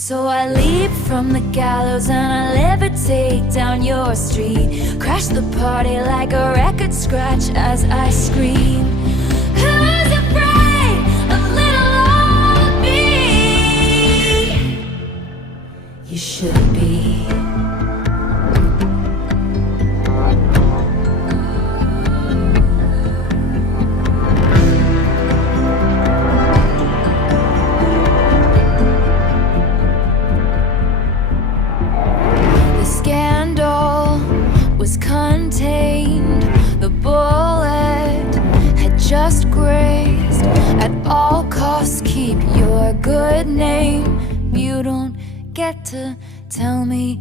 So I leap from the gallows and I levitate down your street. Crash the party like a record scratch as I scream. Who's afraid of little old me? You should be. Was contained, the bullet had just grazed. At all costs keep your good name. You don't get to tell me